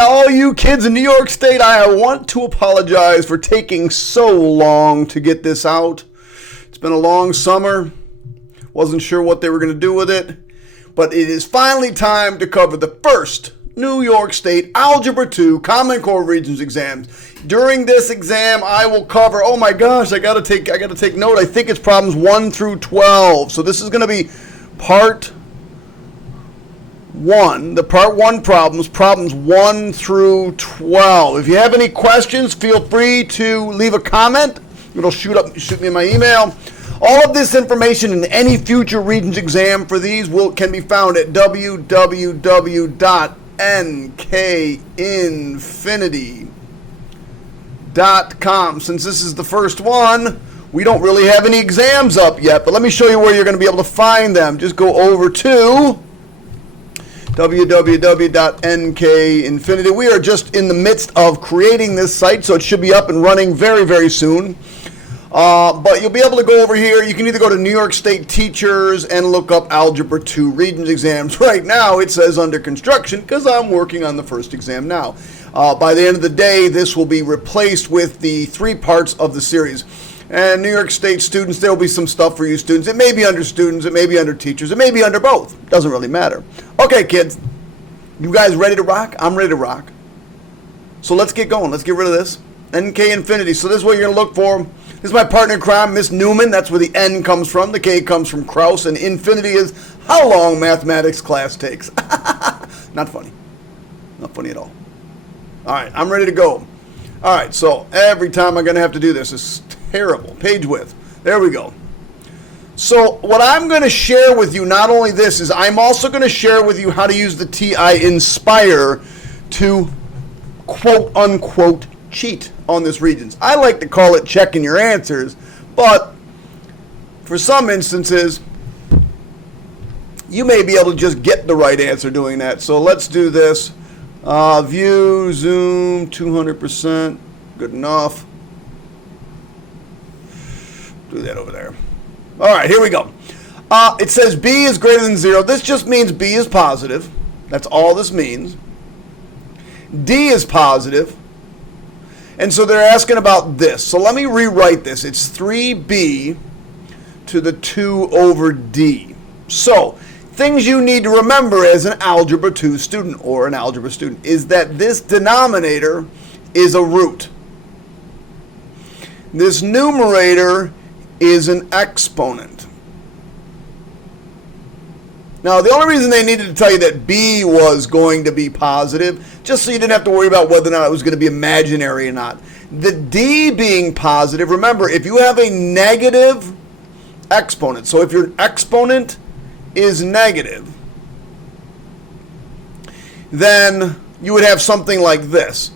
all you kids in New York State, I want to apologize for taking so long to get this out. It's been a long summer. Wasn't sure what they were going to do with it. But it is finally time to cover the first New York State Algebra 2 Common Core Regents Exams. During this exam, I will cover, oh my gosh, I gotta take note. I think it's problems 1 through 12. So this is going to be part 1, the part 1 problems 1 through 12. If you have any questions, feel free to leave a comment. It'll shoot me my email. All of this information and any future Regents exam for these can be found at www.nkinfinity.com. Since this is the first one, we don't really have any exams up yet, but let me show you where you're going to be able to find them. Just go over to www.nkinfinity. We are just in the midst of creating this site, so it should be up and running very, very soon. But you'll be able to go over here. You can either go to New York State Teachers and look up Algebra 2 Regents exams. Right now, it says under construction because I'm working on the first exam now. By the end of the day, this will be replaced with the 3 parts of the series. And New York State students, there will be some stuff for you students. It may be under students, it may be under teachers, it may be under both. Doesn't really matter. Okay, kids, you guys ready to rock? I'm ready to rock. So let's get going. Let's get rid of this. NK Infinity. So this is what you're going to look for. This is my partner in crime, Miss Newman. That's where the N comes from. The K comes from Krause. And infinity is how long mathematics class takes. Not funny. Not funny at all. All right, I'm ready to go. All right, so every time I'm going to have to do this is terrible. Page width. There we go. So what I'm going to share with you, not only this, is I'm also going to share with you how to use the TI Inspire to quote unquote cheat on this Regents. I like to call it checking your answers, but for some instances, you may be able to just get the right answer doing that. So let's do this. View, zoom, 200%. Good enough. Do that over there. All right, here we go. It says B is greater than 0. This just means B is positive. That's all this means. D is positive. And so they're asking about this. So let me rewrite this. It's 3B to the 2 over D. So things you need to remember as an Algebra 2 student or an algebra student is that this denominator is a root. This numerator is an exponent. Now, the only reason they needed to tell you that B was going to be positive, just so you didn't have to worry about whether or not it was going to be imaginary or not. The D being positive, remember, if you have a negative exponent, so if your exponent is negative, then you would have something like this.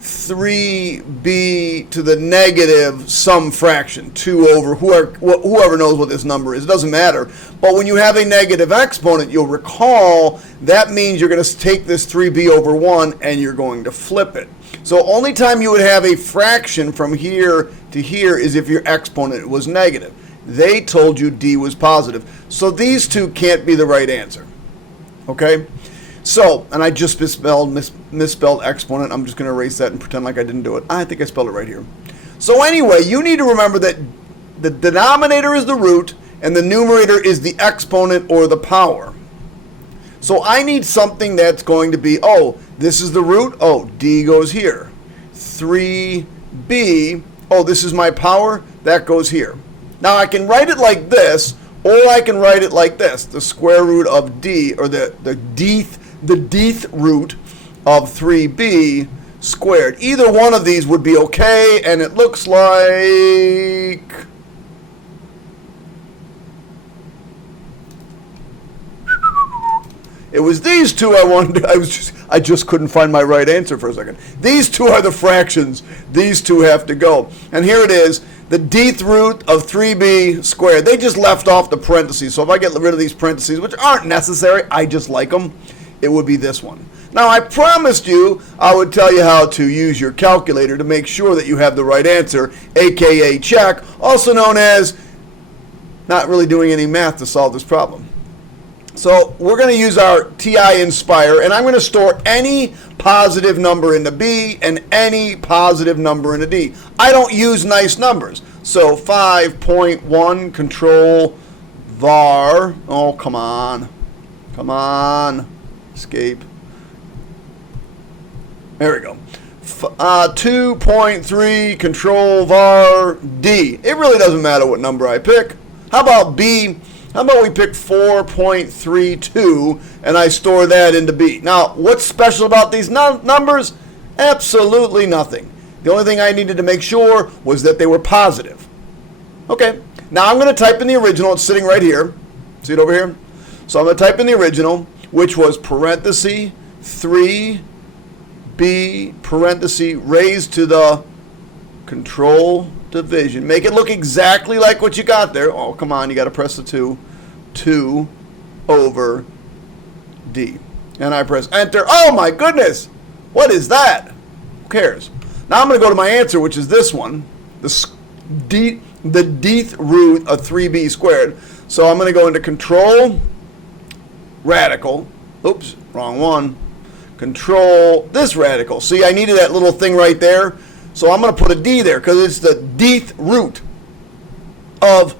3b to the negative some fraction, 2 over, whoever knows what this number is, it doesn't matter. But when you have a negative exponent, you'll recall that means you're going to take this 3b over 1 and you're going to flip it. So only time you would have a fraction from here to here is if your exponent was negative. They told you D was positive. So these two can't be the right answer. Okay? So, and I just misspelled exponent. I'm just going to erase that and pretend like I didn't do it. I think I spelled it right here. So anyway, you need to remember that the denominator is the root and the numerator is the exponent or the power. So I need something that's going to be, oh, this is the root. Oh, D goes here. 3b, oh, this is my power. That goes here. Now I can write it like this, or I can write it like this. The square root of D, or the dth root of 3b squared. Either one of these would be okay, and it looks like it was these two I wanted. I just couldn't find my right answer for a second. These two are the fractions. These two have to go. And here it is, the dth root of 3b squared. They just left off the parentheses. So if I get rid of these parentheses, which aren't necessary, I just like them, it would be this one. Now, I promised you I would tell you how to use your calculator to make sure that you have the right answer, aka check, also known as not really doing any math to solve this problem. So we're going to use our TI Inspire, and I'm going to store any positive number in the B and any positive number in the D. I don't use nice numbers. So 5.1 control var. Oh, come on. Come on. Escape. There we go. 2.3 control var D. It really doesn't matter what number I pick. How about B? How about we pick 4.32 and I store that into B? Now, what's special about these numbers? Absolutely nothing. The only thing I needed to make sure was that they were positive. Okay, now I'm going to type in the original. It's sitting right here. See it over here? So I'm going to type in the original, which was parenthesis 3B parenthesis raised to the control division. Make it look exactly like what you got there. Oh, come on, you got to press the 2 over D. And I press enter. Oh my goodness, what is that? Who cares? Now I'm going to go to my answer, which is this one, the dth root of 3b squared. So I'm going to go into control radical. Oops, wrong one. Control this radical. See, I needed that little thing right there. So I'm going to put a D there because it's the dth root of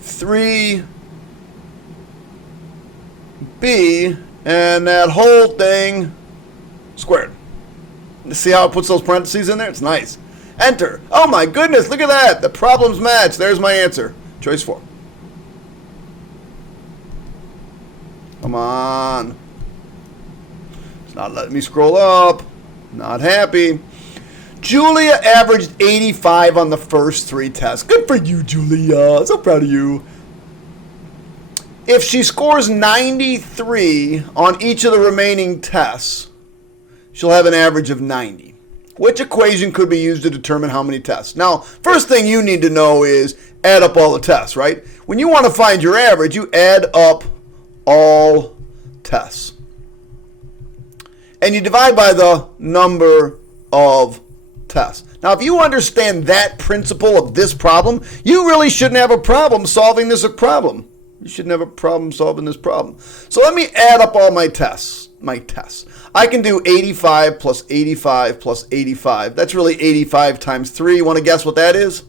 3b, and that whole thing squared. See how it puts those parentheses in there? It's nice. Enter. Oh my goodness, look at that. The problems match. There's my answer. Choice 4. Come on. It's not letting me scroll up. Not happy. Julia averaged 85 on the first 3 tests. Good for you, Julia. So proud of you. If she scores 93 on each of the remaining tests, she'll have an average of 90. Which equation could be used to determine how many tests? Now, first thing you need to know is add up all the tests, right? When you want to find your average, you add up all tests. And you divide by the number of tests. Now, if you understand that principle of this problem, you really shouldn't have a problem solving this problem. You shouldn't have a problem solving this problem. So let me add up all my tests. I can do 85 plus 85 plus 85. That's really 85 times 3. You want to guess what that is?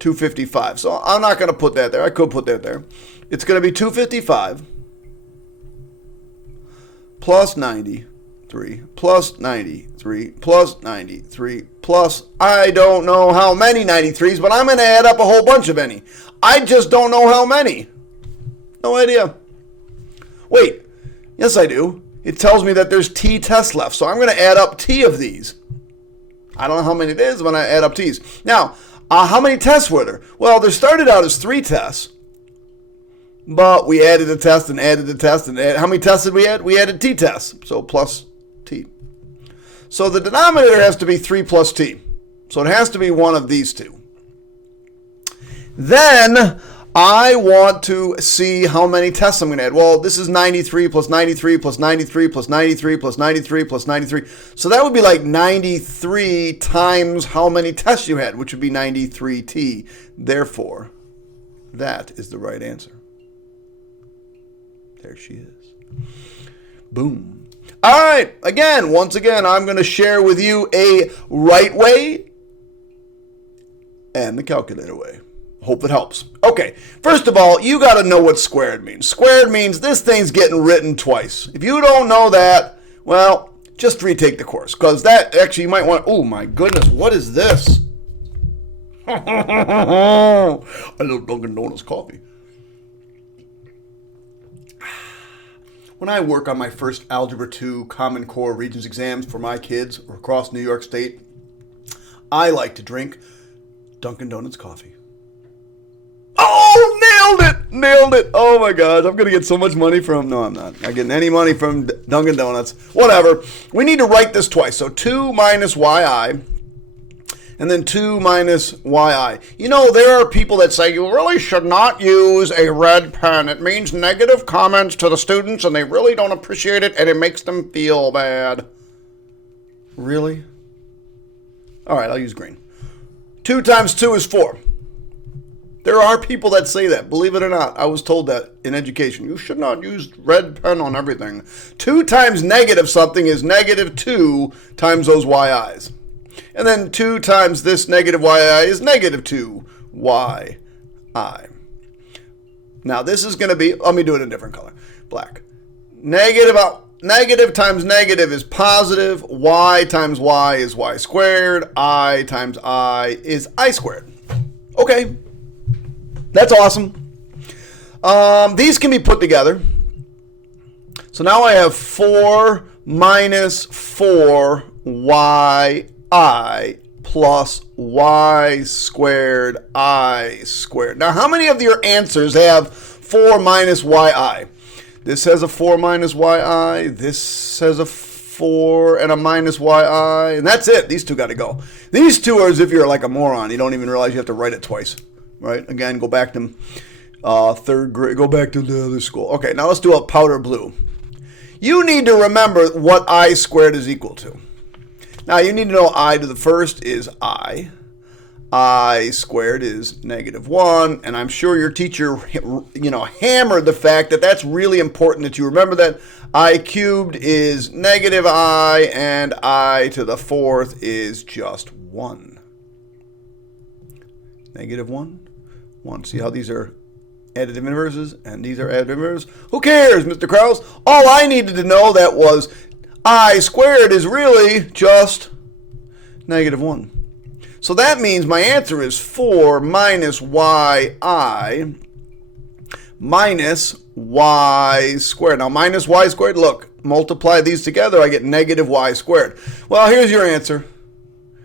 255. So I'm not going to put that there. I could put that there. It's going to be 255 plus 93 plus 93 plus 93 plus I don't know how many 93s, but I'm going to add up a whole bunch of any. I just don't know how many. No idea. Wait, yes I do. It tells me that there's t tests left, so I'm going to add up t of these. I don't know how many it is when I add up t's. Now, how many tests were there? Well, there started out as 3 tests, but we added a test and added a test. And how many tests did we add? We added t tests, so plus t. So the denominator has to be 3 plus t. So it has to be one of these two. Then I want to see how many tests I'm going to add. Well, this is 93 plus 93 plus 93 plus 93 plus 93 plus 93. So that would be like 93 times how many tests you had, which would be 93t. Therefore, that is the right answer. There she is. Boom. All right. Once again, I'm going to share with you a right way and the calculator way. Hope it helps. Okay, first of all, you got to know what squared means. Squared means this thing's getting written twice. If you don't know that, well, just retake the course. Because that, actually, you might want, oh my goodness, what is this? I love Dunkin' Donuts coffee. When I work on my first Algebra 2 Common Core Regents exams for my kids across New York State, I like to drink Dunkin' Donuts coffee. Oh, nailed it. Oh my gosh, I'm going to get so much money from, no, I'm not getting any money from Dunkin' Donuts. Whatever. We need to write this twice. So 2 minus yi, and then 2 minus yi. You know, there are people that say you really should not use a red pen. It means negative comments to the students, and they really don't appreciate it, and it makes them feel bad. Really? All right, I'll use green. 2 times 2 is 4. There are people that say that. Believe it or not, I was told that in education. You should not use red pen on everything. 2 times negative something is negative 2 times those yi's. And then 2 times this negative yi is negative 2 yi. Now this is going to be, let me do it in a different color, black. Negative times negative is positive. Y times y is y squared. I times I is I squared. Okay. That's awesome. These can be put together. So now I have 4 minus 4yi plus y squared I squared. Now, how many of your answers have 4 minus yi? This has a 4 minus yi. This has a 4 and a minus yi. And that's it. These two got to go. These two are as if you're like a moron. You don't even realize you have to write it twice. Right? Again, go back to third grade. Go back to the other school. Okay, now let's do a powder blue. You need to remember what I squared is equal to. Now, you need to know I to the first is I. I squared is negative 1. And I'm sure your teacher, hammered the fact that that's really important that you remember that. I cubed is negative I, and I to the fourth is just 1. Negative 1. 1. See how these are additive inverses and these are additive inverses? Who cares, Mr. Krause? All I needed to know that was I squared is really just negative 1. So that means my answer is 4 minus yi minus y squared. Now minus y squared, look, multiply these together, I get negative y squared. Well, here's your answer.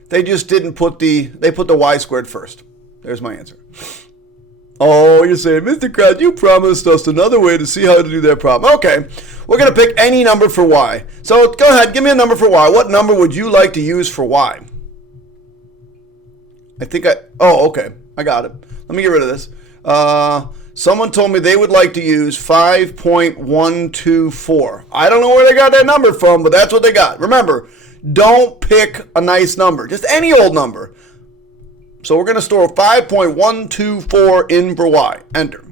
They just didn't put they put the y squared first. There's my answer. Oh, you're saying, Mr. Krause, you promised us another way to see how to do that problem. Okay, we're going to pick any number for y. So go ahead, give me a number for y. What number would you like to use for y? Okay, I got it. Let me get rid of this. Someone told me they would like to use 5.124. I don't know where they got that number from, but that's what they got. Remember, don't pick a nice number, just any old number. So we're going to store 5.124 in for y. Enter.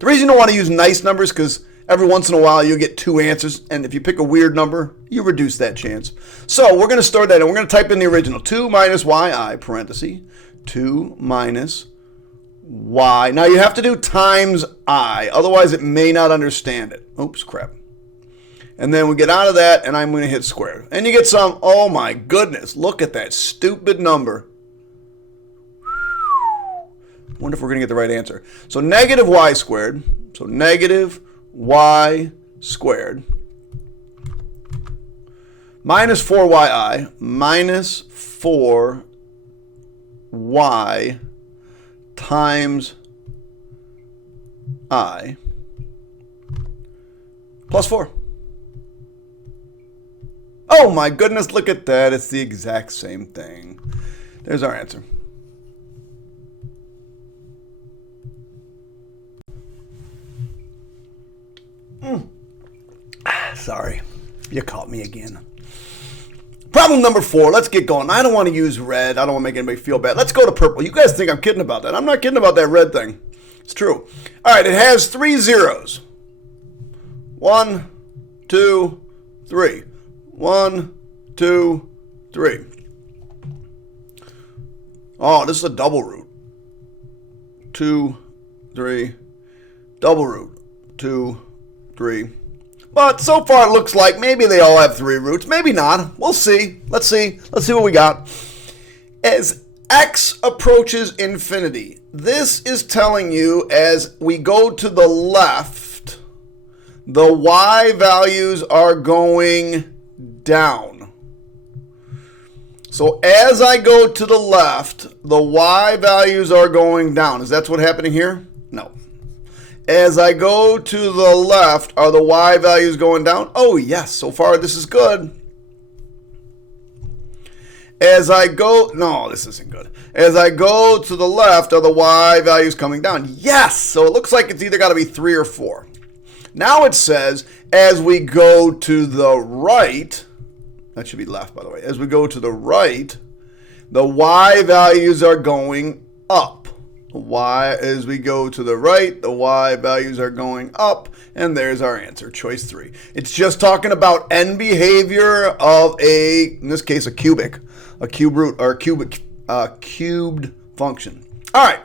The reason you don't want to use nice numbers is because every once in a while you'll get 2 answers, and if you pick a weird number, you reduce that chance. So we're going to store that, and we're going to type in the original. 2 minus yi, parenthesis, 2 minus y. Now you have to do times I, otherwise it may not understand it. Oops, crap. And then we get out of that, and I'm going to hit square. And you get some, oh my goodness, look at that stupid number. Wonder if we're going to get the right answer. So negative y squared. So negative y squared minus 4yi minus 4y times I plus 4. Oh my goodness, look at that. It's the exact same thing. There's our answer. Sorry, you caught me again. Problem number 4. Let's get going. I don't want to use red. I don't want to make anybody feel bad. Let's go to purple. You guys think I'm kidding about that. I'm not kidding about that red thing. It's true. All right, it has 3 zeros. 1, 2, 3. 1, 2, 3. Oh, this is a double root. 2, 3. Double root. 2, 3. But so far it looks like maybe they all have 3 roots. Maybe not. We'll see. Let's see. Let's see what we got. As x approaches infinity, this is telling you as we go to the left, the y values are going down. So as I go to the left, the y values are going down. Is that what's happening here? No. As I go to the left, are the y values going down? Oh, yes. So far, this is good. As I go, no, this isn't good. As I go to the left, are the y values coming down? Yes. So it looks like it's either got to be 3 or 4. Now it says, as we go to the right, that should be left, by the way. As we go to the right, the y values are going up. y as we go to the right, the y values are going up, and there's our answer, choice 3. It's just talking about n behavior of in this case, a cube root, or cubed function. All right,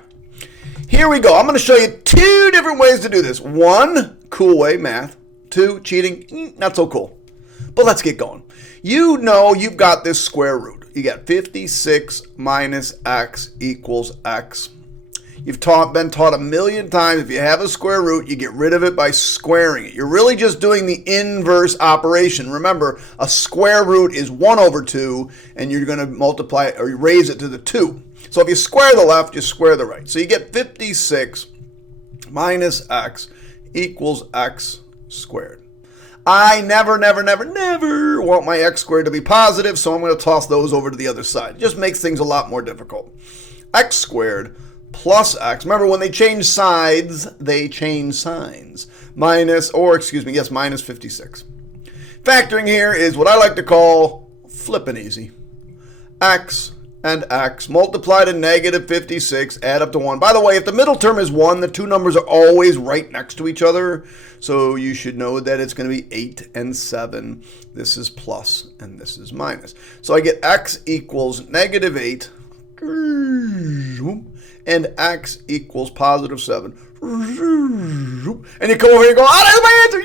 here we go. I'm going to show you 2 different ways to do this. 1, cool way, math. 2, cheating, not so cool. But let's get going. You know you've got this square root. You got 56 minus x equals x. You've been taught a million times, if you have a square root, you get rid of it by squaring it. You're really just doing the inverse operation. Remember, a square root is 1 over 2, and you're going to multiply it, or you raise it to the 2. So if you square the left, you square the right. So you get 56 minus x equals x squared. I never want my x squared to be positive, so I'm going to toss those over to the other side. It just makes things a lot more difficult. X squared plus x. Remember, when they change sides, they change signs. Minus 56. Factoring here is what I like to call flippin' easy. X and x multiply to negative 56, add up to 1. By the way, if the middle term is 1, the 2 numbers are always right next to each other. So you should know that it's going to be 8 and 7. This is plus and this is minus. So I get x equals negative 8 and x equals positive 7. And you come over here and go, oh, that's my answer.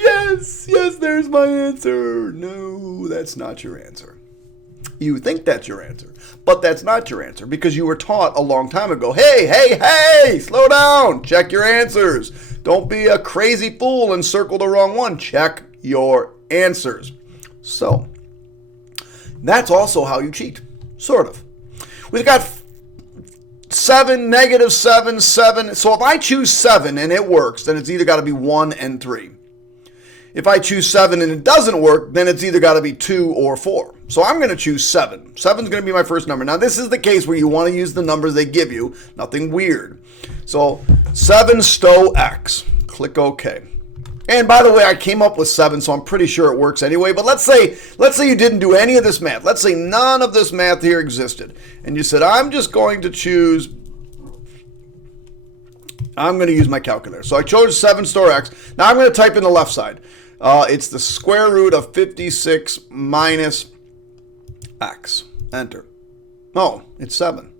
Yes, there's my answer. No, that's not your answer. You think that's your answer, but that's not your answer because you were taught a long time ago, hey, slow down, check your answers. Don't be a crazy fool and circle the wrong one. Check your answers. So that's also how you cheat, sort of. We've got 7, negative 7, 7. So if I choose 7 and it works, then it's either got to be 1 and 3. If I choose 7 and it doesn't work, then it's either got to be 2 or 4. So I'm going to choose 7. 7 is going to be my first number. Now, this is the case where you want to use the numbers they give you. Nothing weird. So 7 stow x. Click OK. And by the way, I came up with 7, so I'm pretty sure it works anyway. But let's say you didn't do any of this math. Let's say none of this math here existed. And you said, I'm just going to choose... I'm going to use my calculator. So I chose 7 store x. Now I'm going to type in the left side. It's the square root of 56 minus x. Enter. Oh, it's 7.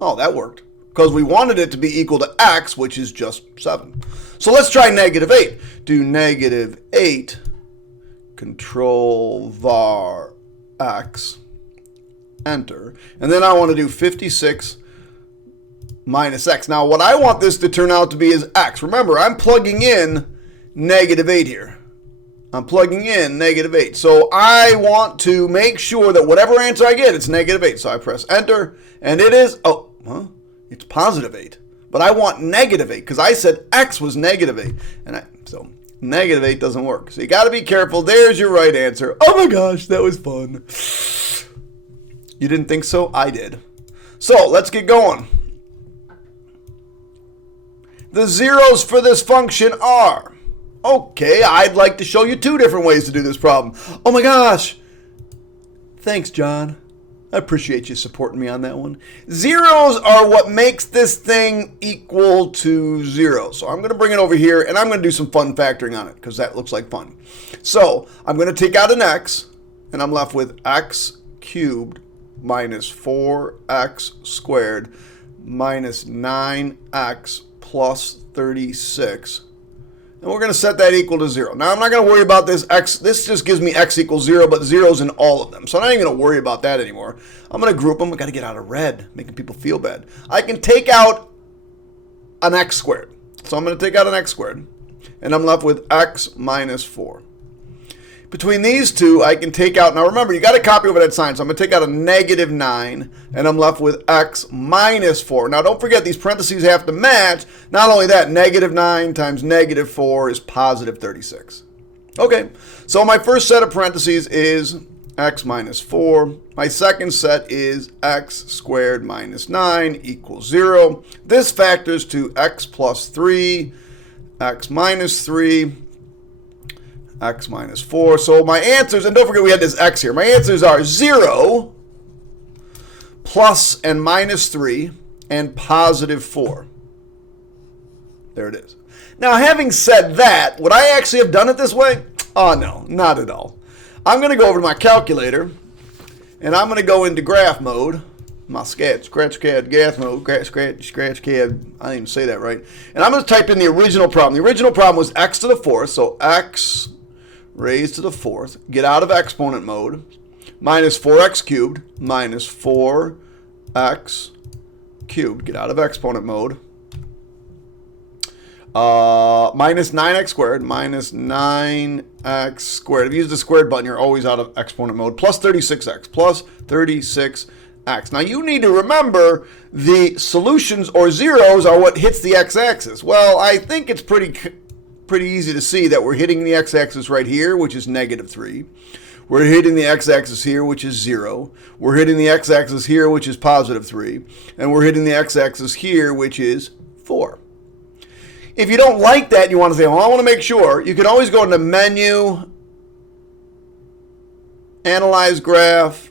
Oh, that worked. Because we wanted it to be equal to x, which is just 7. So let's try negative 8. Do negative 8, control var x, enter. And then I want to do 56 minus x. Now, what I want this to turn out to be is x. Remember, I'm plugging in negative 8 here. I'm plugging in negative 8. So I want to make sure that whatever answer I get, it's negative 8. So I press enter, and it is, it's positive 8. But I want negative 8, because I said x was negative 8. So negative 8 doesn't work. So you got to be careful. There's your right answer. Oh my gosh, that was fun. You didn't think so? I did. So let's get going. The zeros for this function are, okay, I'd like to show you 2 different ways to do this problem. Oh my gosh. Thanks, John. I appreciate you supporting me on that one. Zeros are what makes this thing equal to 0. So I'm going to bring it over here, and I'm going to do some fun factoring on it, because that looks like fun. So I'm going to take out an x, and I'm left with x cubed minus 4x squared minus 9x plus 36. And we're going to set that equal to 0. Now, I'm not going to worry about this x. This just gives me x equals 0, but 0's in all of them. So I'm not even going to worry about that anymore. I'm going to group them. I've got to get out of red, making people feel bad. I can take out an x squared. So I'm going to take out an x squared, and I'm left with x minus 4. Between these two, I can take out, now remember, you got to copy over that sign. So I'm going to take out a negative 9, and I'm left with x minus 4. Now, don't forget, these parentheses have to match. Not only that, negative 9 times negative 4 is positive 36. Okay, so my first set of parentheses is x minus 4. My second set is x squared minus 9 equals 0. This factors to x plus 3, x minus 3, x minus 4. So my answers, and don't forget we had this x here. My answers are 0, plus and minus 3, and positive 4. There it is. Now, having said that, would I actually have done it this way? Oh, no, not at all. I'm going to go over to my calculator, and I'm going to go into graph mode. My scratch CAD, graph mode, scratch CAD. I didn't even say that right. And I'm going to type in the original problem. The original problem was x to the fourth, so x raised to the fourth. Get out of exponent mode. Minus 4x cubed, minus 4x cubed. Get out of exponent mode. Minus 9x squared, minus 9x squared. If you use the squared button, you're always out of exponent mode. Plus 36x, plus 36x. Now you need to remember the solutions or zeros are what hits the x-axis. Well, I think it's pretty easy to see that we're hitting the x-axis right here, which is negative 3. We're hitting the x-axis here, which is 0. We're hitting the x-axis here, which is positive 3. And we're hitting the x-axis here, which is 4. If you don't like that, you want to say, well, I want to make sure, you can always go into Menu, Analyze Graph,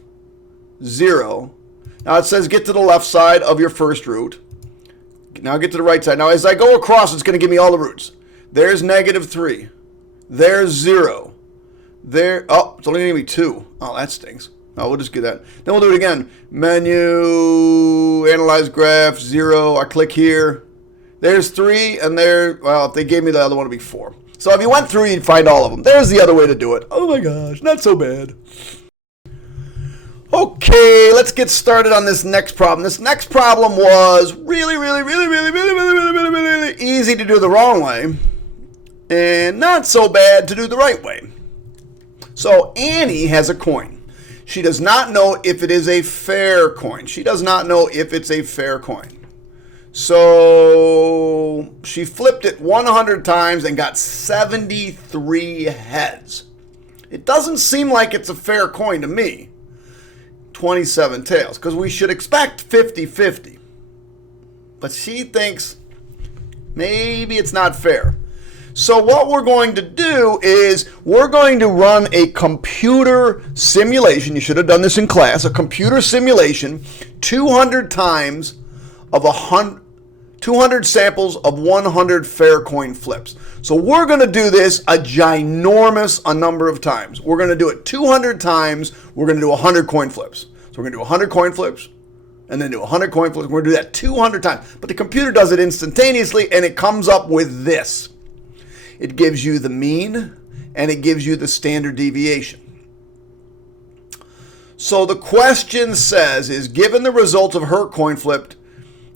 0. Now it says get to the left side of your first root. Now get to the right side. Now as I go across, it's going to give me all the roots. There's negative 3. There's 0. There. Oh, it's only going to give me 2. Oh, that stinks. Oh, we'll just get that. Then we'll do it again. Menu, Analyze Graph, 0. I click here. There's 3, and there, well, if they gave me the other one, it'd be 4. So if you went through, you'd find all of them. There's the other way to do it. Oh my gosh, not so bad. Okay, let's get started on this next problem. This next problem was really easy to do the wrong way, and not so bad to do the right way. So Annie has a coin. She does not know if it is a fair coin. She does not know if it's a fair coin. So she flipped it 100 times and got 73 heads. It doesn't seem like it's a fair coin to me. 27 tails, because we should expect 50-50. But she thinks maybe it's not fair. So what we're going to do is we're going to run a computer simulation. You should have done this in class. A computer simulation, 200 times of 200 samples of 100 fair coin flips. So we're going to do this a ginormous number of times. We're going to do it 200 times. We're going to do 100 coin flips. So we're going to do 100 coin flips and then do 100 coin flips. We're going to do that 200 times. But the computer does it instantaneously, and it comes up with this. It gives you the mean, and it gives you the standard deviation. So the question says, is given the results of her coin flip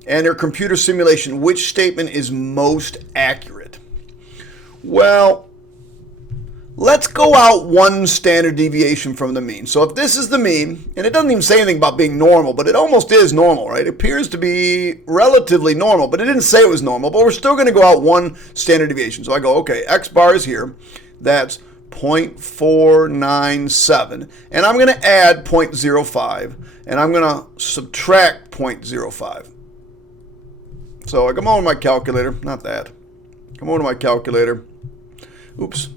and her computer simulation, which statement is most accurate? Well, let's go out one standard deviation from the mean. So if this is the mean, and it doesn't even say anything about being normal, but it almost is normal, right? It appears to be relatively normal, but it didn't say it was normal, but we're still going to go out one standard deviation. So I go, okay, x bar is here. That's 0.497, and I'm going to add 0.05, and I'm going to subtract 0.05. So I come over to my calculator, not that. Come over to my calculator. Oops.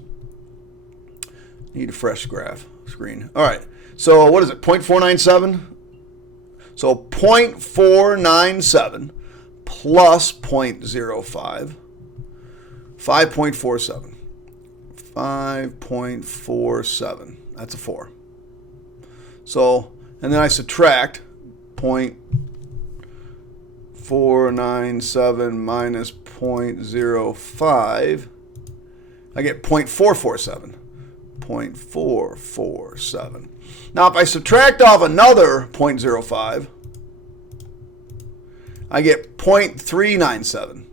Need a fresh graph screen. All right. So what is it? 0.497? So 0.497 plus 0.05, 5.47. 5.47. That's a 4. So, and then I subtract 0.497 minus 0.05. I get 0.447. 0.447. Now, if I subtract off another 0.05, I get 0.397.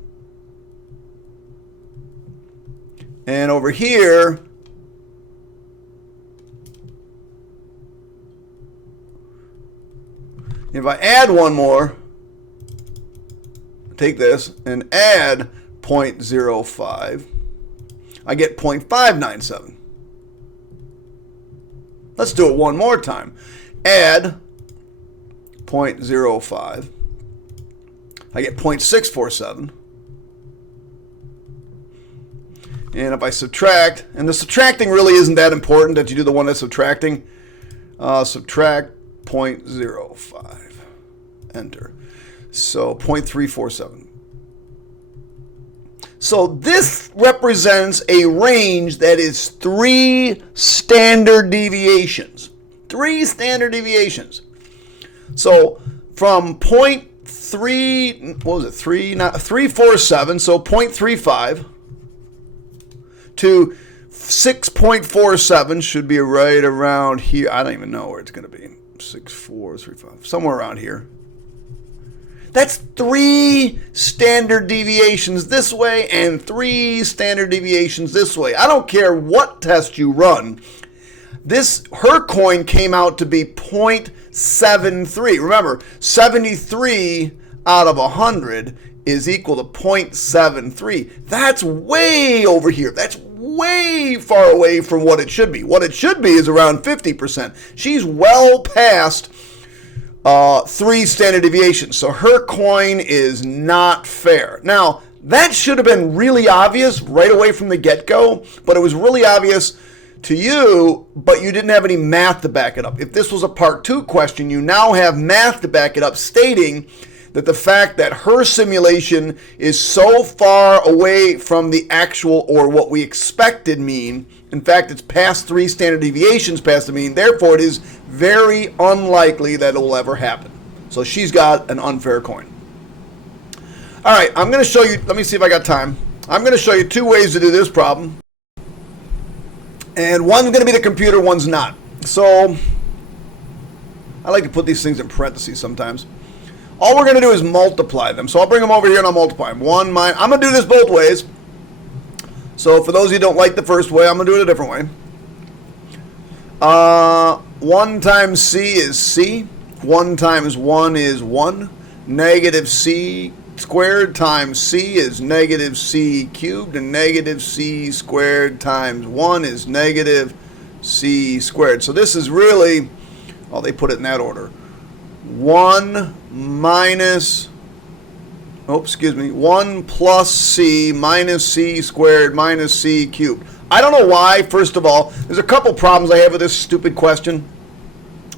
And over here, if I add one more, take this and add 0.05, I get 0.597. Let's do it one more time. Add 0.05. I get 0.647. And if I subtract, and the subtracting really isn't that important that you do the one that's subtracting, subtract 0.05. Enter. So 0.347. So this represents a range that is 3 standard deviations. 3 standard deviations. So from 0.3, what was it, 347, so 0.35 to 6.47 should be right around here. I don't even know where it's going to be. 6.435, somewhere around here. That's 3 standard deviations this way and 3 standard deviations this way. I don't care what test you run. Her coin came out to be 0.73. Remember, 73 out of 100 is equal to 0.73. That's way over here. That's way far away from what it should be. What it should be is around 50%. She's well past 3 standard deviations. So her coin is not fair. Now, that should have been really obvious right away from the get-go, but it was really obvious to you, but you didn't have any math to back it up. If this was a part 2 question, you now have math to back it up, stating that the fact that her simulation is so far away from the actual or what we expected mean, in fact, it's past 3 standard deviations past the mean, therefore it is very unlikely that it will ever happen. So she's got an unfair coin. All right, I'm going to show you, let me see if I got time. I'm going to show you 2 ways to do this problem. And one's going to be the computer, one's not. So I like to put these things in parentheses sometimes. All we're going to do is multiply them. So I'll bring them over here and I'll multiply them. I'm going to do this both ways. So for those of you who don't like the first way, I'm going to do it a different way. 1 times c is c. 1 times 1 is 1. Negative c squared times c is negative c cubed. And negative c squared times 1 is negative c squared. So this is really, oh, they put it in that order. 1 minus, 1 plus c minus c squared minus c cubed. I don't know why. First of all, there's a couple problems I have with this stupid question.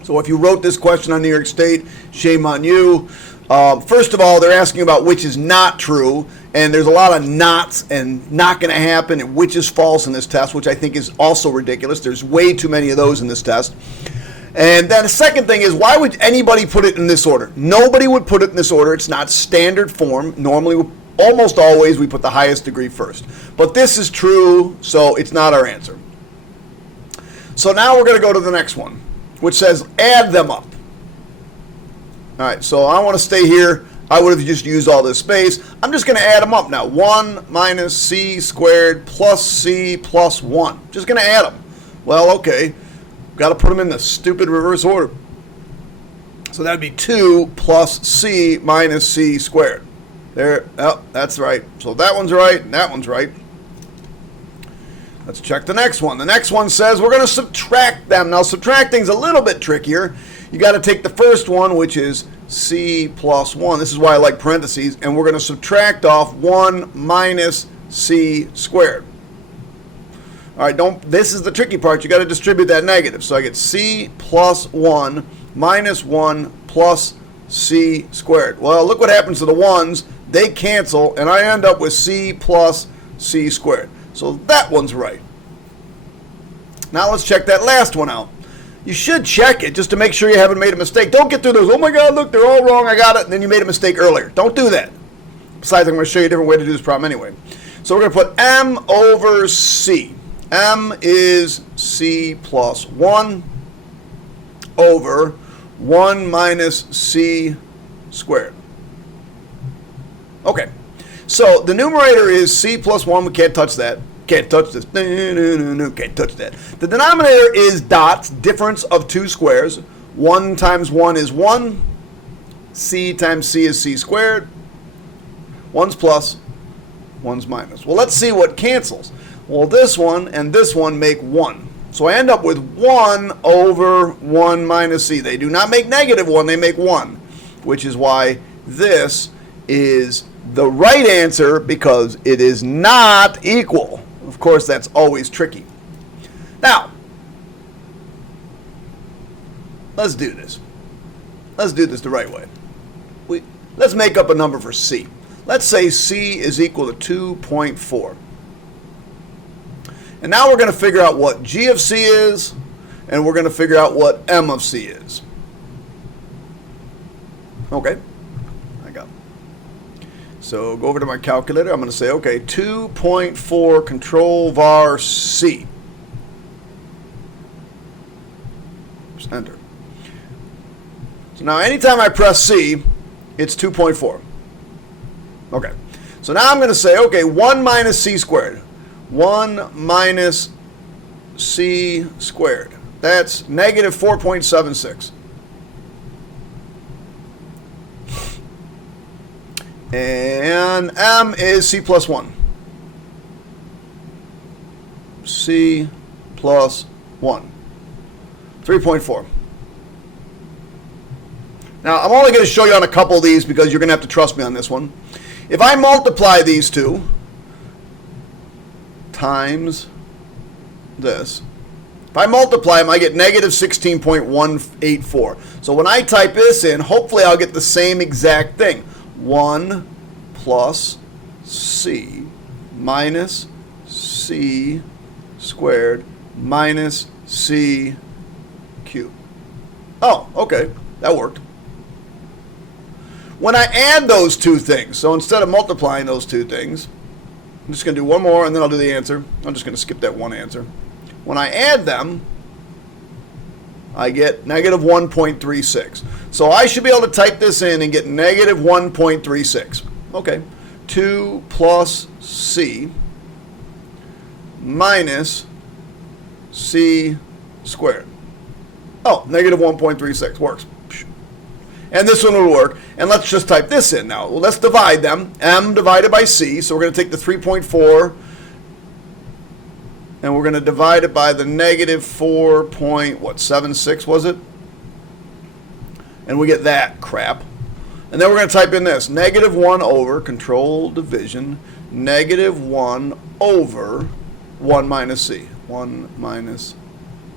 So if you wrote this question on New York State, shame on you. First of all, they're asking about which is not true, and there's a lot of nots and not going to happen and which is false in this test, which I think is also ridiculous. There's way too many of those in this test. And then the second thing is, why would anybody put it in this order? Nobody would put it in this order. It's not standard form. Normally, almost always, we put the highest degree first. But this is true, so it's not our answer. So now we're going to go to the next one, which says add them up. All right, so I want to stay here. I would have just used all this space. I'm just going to add them up now. 1 minus c squared plus c plus 1. Just going to add them. Well, okay. Got to put them in the stupid reverse order. So that would be 2 plus c minus c squared. There, oh, that's right. So that one's right, and that one's right. Let's check the next one. The next one says we're going to subtract them. Now, subtracting's a little bit trickier. You got to take the first one, which is c plus 1. This is why I like parentheses. And we're going to subtract off 1 minus c squared. All right, this is the tricky part. You got to distribute that negative. So I get c plus 1 minus 1 plus c squared. Well, look what happens to the ones. They cancel, and I end up with c plus c squared. So that one's right. Now let's check that last one out. You should check it just to make sure you haven't made a mistake. Don't get through those, oh my God, look, they're all wrong, I got it, and then you made a mistake earlier. Don't do that. Besides, I'm going to show you a different way to do this problem anyway. So we're going to put m over c. M is c plus 1 over 1 minus c squared. Okay, so the numerator is c plus 1. We can't touch that. Can't touch this. No, can't touch that. The denominator is dots, difference of 2 squares. 1 times 1 is 1. C times c is c squared. 1's plus, 1's minus. Well, let's see what cancels. Well, this one and this one make 1. So I end up with 1 over 1 minus c. They do not make negative 1, they make 1, which is why this is the right answer, because it is not equal. Of course, that's always tricky. Now, let's do this. Let's do this the right way. Let's make up a number for c. Let's say C is equal to 2.4. And now we're going to figure out what G of C is, and we're going to figure out what M of C is. Okay, I got it. So go over to my calculator. I'm going to say, okay, 2.4 control var C. Just enter. So now anytime I press C, it's 2.4. Okay, so now I'm going to say, okay, 1 minus C squared. 1 minus C squared. That's negative 4.76. And M is C plus 1. C plus 1. 3.4. Now, I'm only going to show you on a couple of these because you're going to have to trust me on this one. If I multiply these two times this, if I multiply them, I get negative 16.184. So when I type this in, hopefully I'll get the same exact thing. 1 plus C minus C squared minus C cubed. Oh, okay, that worked. When I add those two things, so instead of multiplying those two things, I'm just going to do one more and then I'll do the answer. I'm just going to skip that one answer. When I add them, I get negative 1.36. So I should be able to type this in and get negative 1.36. Okay, 2 plus C minus C squared. Oh, negative 1.36 works. And this one will work. And let's just type this in now. Well, let's divide them. M divided by C. So we're going to take the 3.4 and we're going to divide it by the negative 4.76 was it? And we get that crap. And then we're going to type in this. Negative 1 over, control division, negative 1 over 1 minus C. 1 minus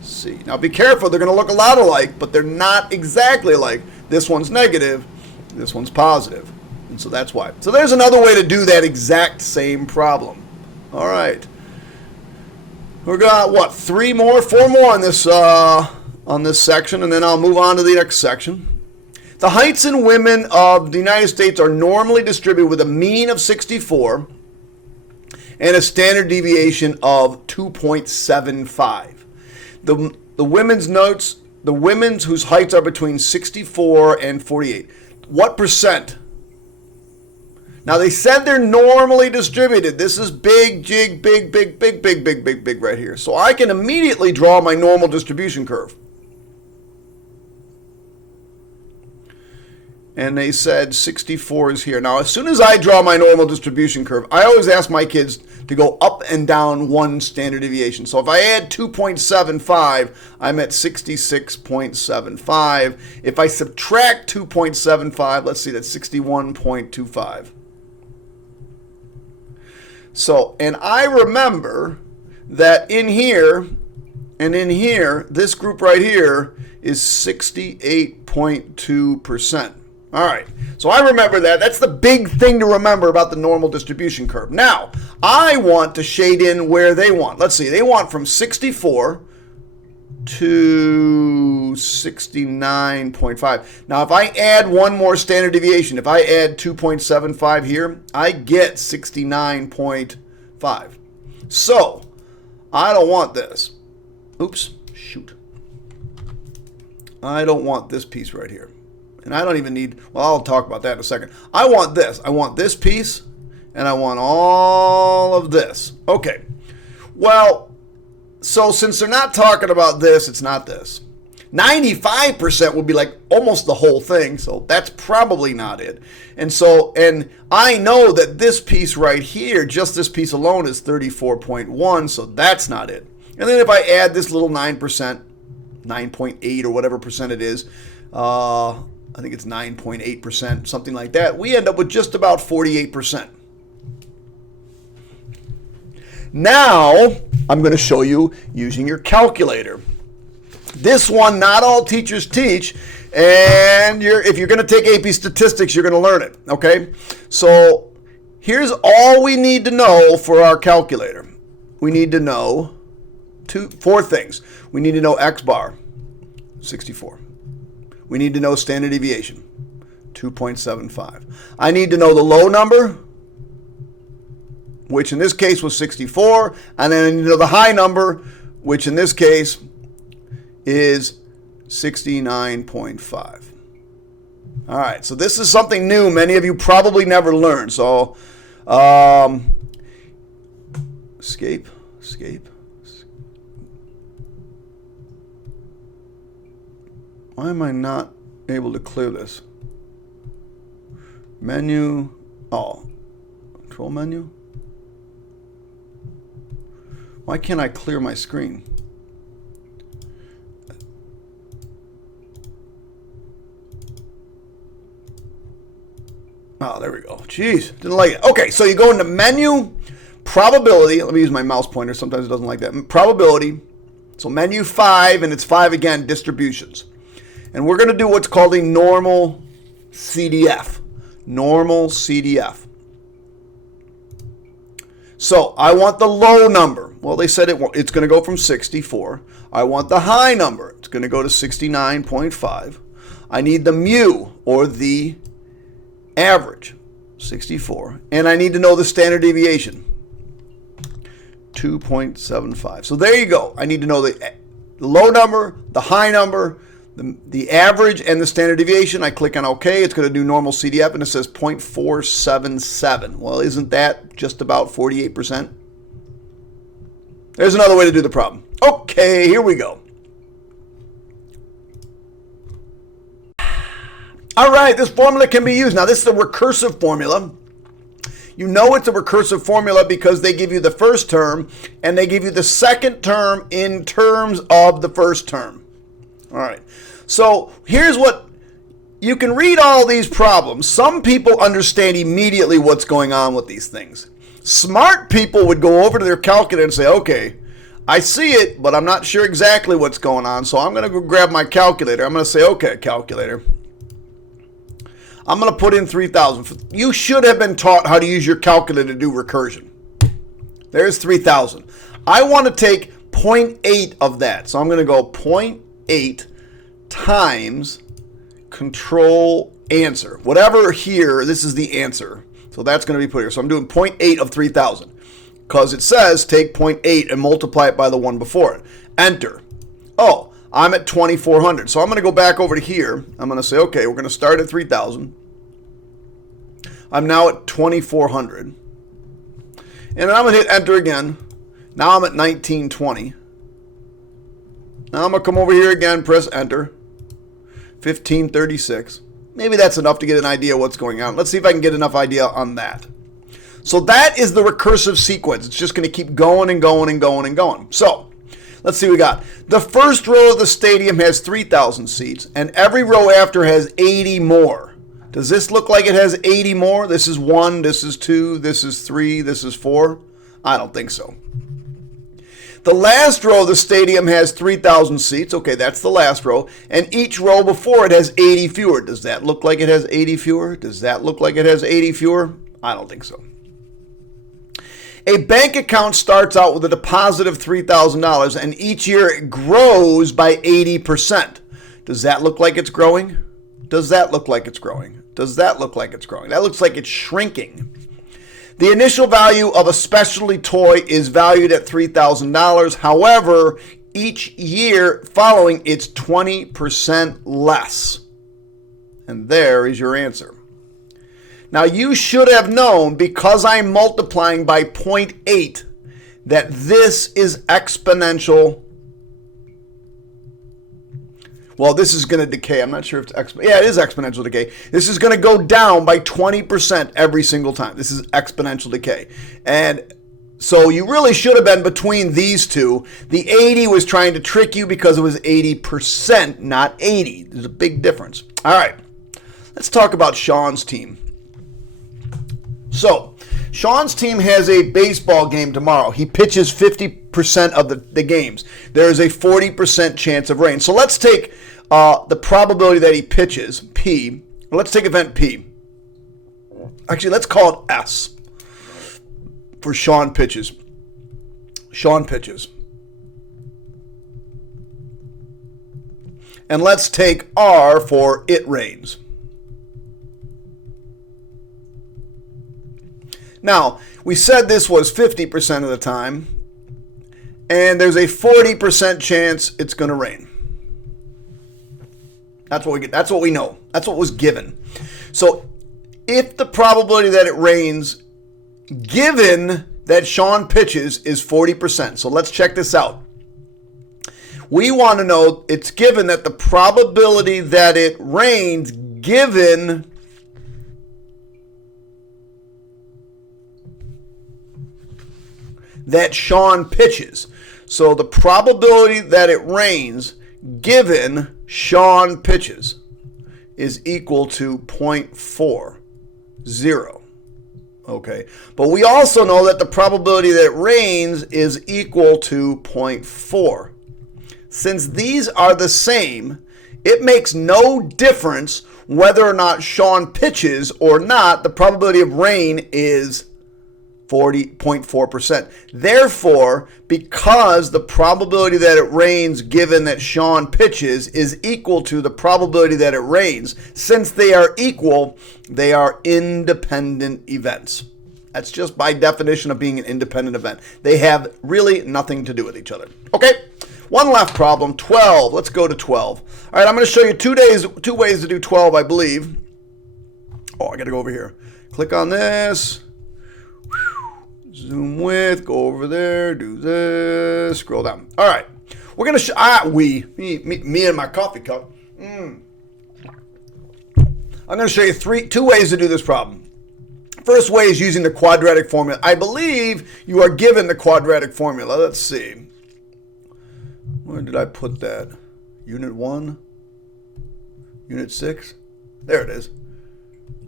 C. Now be careful. They're going to look a lot alike, but they're not exactly alike. This one's negative, this one's positive. And so that's why. So there's another way to do that exact same problem. All right. We've got, what, 4 more on this section, and then I'll move on to the next section. The heights in women of the United States are normally distributed with a mean of 64 and a standard deviation of 2.75. The women's notes, the women's whose heights are between 64 and 48. What percent? Now they said they're normally distributed. This is big, jig, big right here. So I can immediately draw my normal distribution curve. And they said 64 is here. Now, as soon as I draw my normal distribution curve, I always ask my kids to go up and down one standard deviation. So if I add 2.75, I'm at 66.75. If I subtract 2.75, let's see, that's 61.25. So, and I remember that in here and in here, this group right here is 68.2%. All right, so I remember that. That's the big thing to remember about the normal distribution curve. Now, I want to shade in where they want. Let's see, they want from 64 to 69.5. Now, if I add one more standard deviation, if I add 2.75 here, I get 69.5. So, I don't want this. Oops, shoot. I don't want this piece right here. And I don't even need, well, I'll talk about that in a second. I want this. I want this piece, and I want all of this. Okay. Well, so since they're not talking about this, it's not this. 95% would be like almost the whole thing, so that's probably not it. And so, and I know that this piece right here, just this piece alone is 34.1, so that's not it. And then if I add this little 9%, 9.8 or whatever percent it is, I think it's 9.8%, something like that, we end up with just about 48%. Now, I'm going to show you using your calculator. This one, not all teachers teach, and if you're going to take AP Statistics, you're going to learn it, okay? So Here's all we need to know for our calculator. We need to know four things. We need to know x bar, 64. We need to know standard deviation, 2.75. I need to know the low number, which in this case was 64, and then I need to know the high number, which in this case is 69.5. All right, so this is something new. Many of you probably never learned. So, escape. Why am I not able to clear this? Menu. Oh, control menu. Why can't I clear my screen? Oh, there we go. Jeez, didn't like it. Okay, so you go into menu, probability. Let me use my mouse pointer. Sometimes it doesn't like that. Probability. So menu 5, and it's 5 again, distributions. And we're going to do what's called a normal CDF. Normal CDF. So I want the low number. Well, they said it's going to go from 64. I want the high number. It's going to go to 69.5. I need the mu, or the average, 64. And I need to know the standard deviation, 2.75. So there you go. I need to know the low number, the high number, the average, and the standard deviation. I click on OK. It's going to do normal CDF, and it says 0.477. Well, isn't that just about 48%? There's another way to do the problem. Okay, here we go. All right, this formula can be used. Now, this is a recursive formula. You know it's a recursive formula because they give you the first term and they give you the second term in terms of the first term. All right, so here's what you can read all these problems. Some people understand immediately what's going on with these things. Smart people would go over to their calculator and say, okay, I see it, but I'm not sure exactly what's going on, so I'm going to go grab my calculator. I'm going to say, okay, calculator, I'm going to put in 3,000. You should have been taught how to use your calculator to do recursion. There's 3,000. I want to take 0.8 of that. So I'm going to go 0.8 times control answer. Whatever here, this is the answer. So that's going to be put here. So I'm doing 0.8 of 3,000 because it says take 0.8 and multiply it by the one before it. Enter. Oh, I'm at 2,400. So I'm going to go back over to here. I'm going to say, okay, we're going to start at 3,000. I'm now at 2,400. And then I'm going to hit enter again. Now I'm at 1920. Now I'm going to come over here again, press enter. 1536. Maybe that's enough to get an idea what's going on. Let's see if I can get enough idea on that. So that is the recursive sequence. It's just going to keep going and going and going and going. So let's see what we got. The first row of the stadium has 3,000 seats, and every row after has 80 more. Does this look like it has 80 more? This is 1, this is 2, this is 3, this is 4. I don't think so. The last row of the stadium has 3,000 seats. Okay, that's the last row. And each row before it has 80 fewer. Does that look like it has 80 fewer? Does that look like it has 80 fewer? I don't think so. A bank account starts out with a deposit of $3,000, and each year it grows by 80%. Does that look like it's growing? Does that look like it's growing? Does that look like it's growing? That looks like it's shrinking. The initial value of a specialty toy is valued at $3,000. However, each year following, it's 20% less. And there is your answer. Now, you should have known, because I'm multiplying by 0.8, that this is exponential. Well, this is going to decay. I'm not sure if it's exponential. Yeah, it is exponential decay. This is going to go down by 20% every single time. This is exponential decay. And so you really should have been between these two. The 80 was trying to trick you because it was 80%, not 80. There's a big difference. All right, let's talk about Sean's team. So, Sean's team has a baseball game tomorrow. He pitches 50% of the games. There is a 40% chance of rain. So let's take the probability that he pitches, P. Let's take event P. Actually, let's call it S. for Sean pitches. Sean pitches. And let's take R for it rains. Now, we said this was 50% of the time, and there's a 40% chance it's going to rain. That's what we get. That's what we know. That's what was given. So, if the probability that it rains, given that Sean pitches, is 40%. So let's check this out. We want to know, it's given that the probability that it rains, given that Sean pitches. So the probability that it rains, given Sean pitches, is equal to 0.40. Okay, but we also know that the probability that it rains is equal to 0.4. Since these are the same, it makes no difference whether or not Sean pitches or not. The probability of rain is 40.4%. Therefore, because the probability that it rains given that Sean pitches is equal to the probability that it rains, since they are equal, they are independent events. That's just by definition of being an independent event. They have really nothing to do with each other. Okay, one last problem, 12. Let's go to 12. All right, I'm going to show you two ways to do 12, I believe. Oh, I got to go over here. Click on this. Zoom with, go over there, do this, scroll down. All right, we're going to me and my coffee cup. I'm going to show you two ways to do this problem. First way is using the quadratic formula. I believe you are given the quadratic formula. Let's see. Where did I put that? Unit 1? Unit 6? There it is.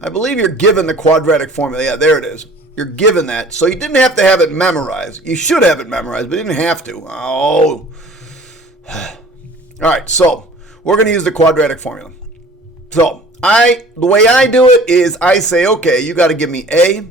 I believe you're given the quadratic formula. Yeah, there it is. You're given that. So you didn't have to have it memorized. You should have it memorized, but you didn't have to. Oh. All right, so we're going to use the quadratic formula. So the way I do it is I say, okay, you got to give me A,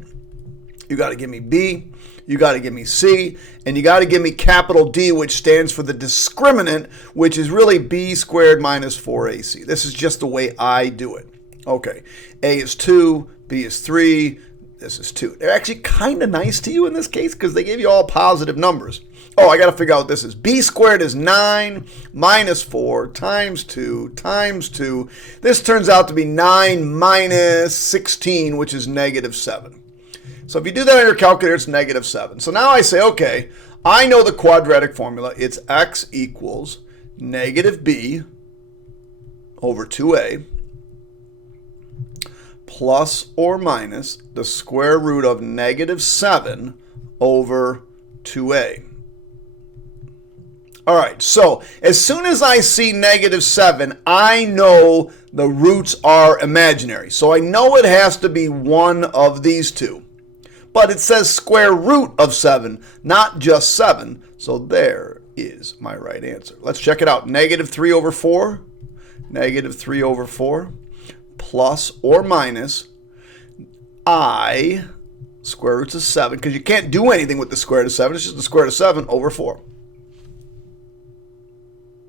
you got to give me B, you got to give me C, and you got to give me capital D, which stands for the discriminant, which is really B squared minus 4AC. This is just the way I do it. Okay, A is 2, B is 3, this is 2. They're actually kind of nice to you in this case because they gave you all positive numbers. Oh, I got to figure out what this is. B squared is 9 minus 4 times 2 times 2. This turns out to be 9 minus 16, which is negative 7. So if you do that on your calculator, it's negative 7. So now I say, okay, I know the quadratic formula. It's x equals negative b over 2a plus or minus the square root of negative 7 over 2a. All right, so as soon as I see negative 7, I know the roots are imaginary. So I know it has to be one of these two. But it says square root of 7, not just 7. So there is my right answer. Let's check it out. Negative 3 over 4. Negative 3 over 4 plus or minus I square roots of 7. Because you can't do anything with the square root of 7. It's just the square root of 7 over 4.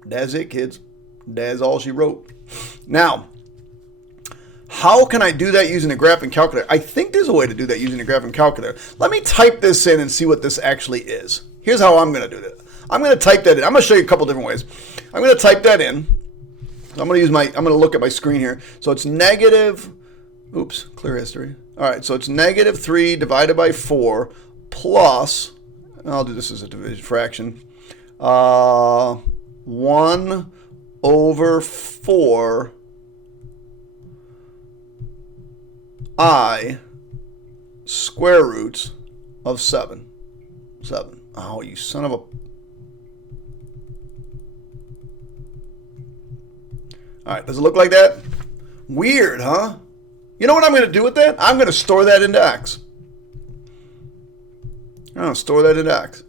That's it, kids. That's all she wrote. Now, how can I do that using a graphing calculator? I think there's a way to do that using a graphing calculator. Let me type this in and see what this actually is. Here's how I'm going to do it. I'm going to type that in. I'm going to show you a couple different ways. I'm going to type that in. I'm going to look at my screen here. So it's negative, oops, clear history. All right, so it's negative 3 divided by 4 plus, I'll do this as a division fraction, 1 over 4 I square roots of 7. 7. Oh, you son of a... All right, does it look like that? Weird, huh? You know what I'm going to do with that? I'm going to store that into X. I'm going to store that into X.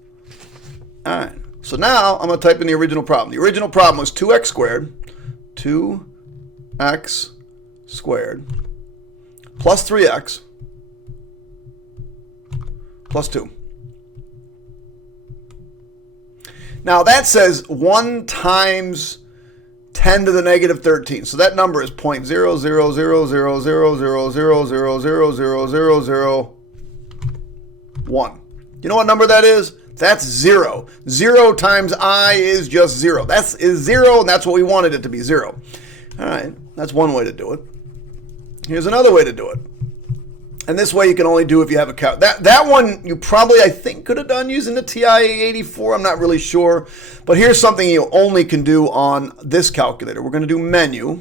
All right. So now I'm going to type in the original problem. The original problem was 2x squared, 2x squared, plus 3x, plus 2. Now that says 1 times 10 to the negative 13. So that number is 0.00000000000001. You know what number that is? That's 0. 0 times I is just 0. That is 0, and that's what we wanted it to be, 0. All right, that's one way to do it. Here's another way to do it. And this way you can only do if you have a that one you probably, I think, could have done using the TI-84. I'm not really sure. But here's something you only can do on this calculator. We're going to do menu.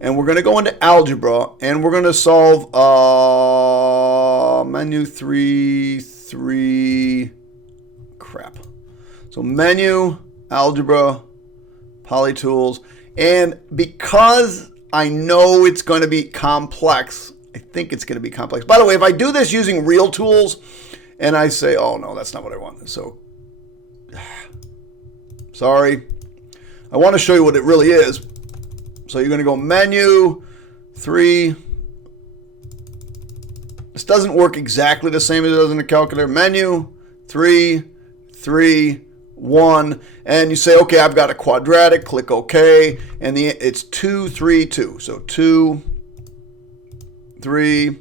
And we're going to go into algebra. And we're going to solve menu 3. Crap. So menu, algebra, polytools. And because I know it's going to be complex, I think it's going to be complex. By the way, if I do this using real tools and I say, oh no, that's not what I want. So, sorry. I want to show you what it really is. So you're going to go menu 3. This doesn't work exactly the same as it does in the calculator. Menu 3, 3, 1. And you say, okay, I've got a quadratic. Click OK. And it's 2, 3, 2. So 2, 3,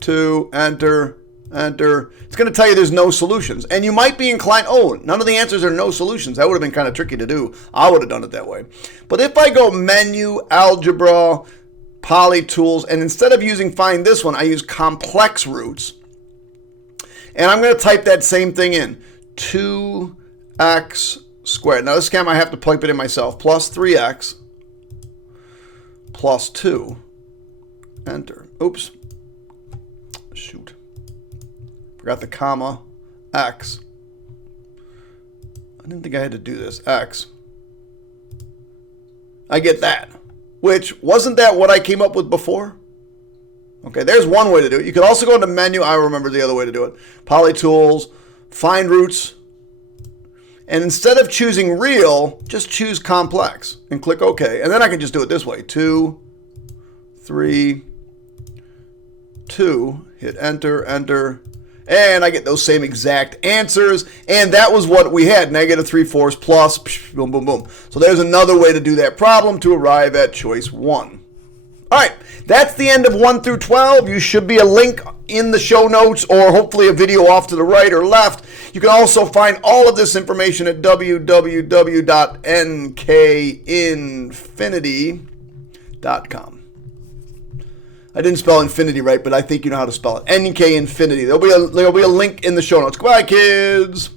2, enter, enter. It's going to tell you there's no solutions. And you might be inclined, oh, none of the answers are no solutions. That would have been kind of tricky to do. I would have done it that way. But if I go menu, algebra, polytools, and instead of using find this one, I use complex roots. And I'm going to type that same thing in. 2x squared. Now this time I have to type it in myself. Plus 3x plus 2. Enter. Oops. Shoot. Forgot the comma. X. I didn't think I had to do this. X. I get that. Which, wasn't that what I came up with before? Okay, there's one way to do it. You could also go into menu. I remember the other way to do it. Polytools. Find roots. And instead of choosing real, just choose complex. And click OK. And then I can just do it this way. 2, 3, 2, hit enter, enter, and I get those same exact answers. And that was what we had, negative 3/4 plus, boom, boom, boom. So there's another way to do that problem to arrive at choice 1. All right, that's the end of 1 through 12. You should be a link in the show notes or hopefully a video off to the right or left. You can also find all of this information at www.nkinfinity.com. I didn't spell infinity right, but I think you know how to spell it. NK Infinity. There'll be a link in the show notes. Goodbye, kids.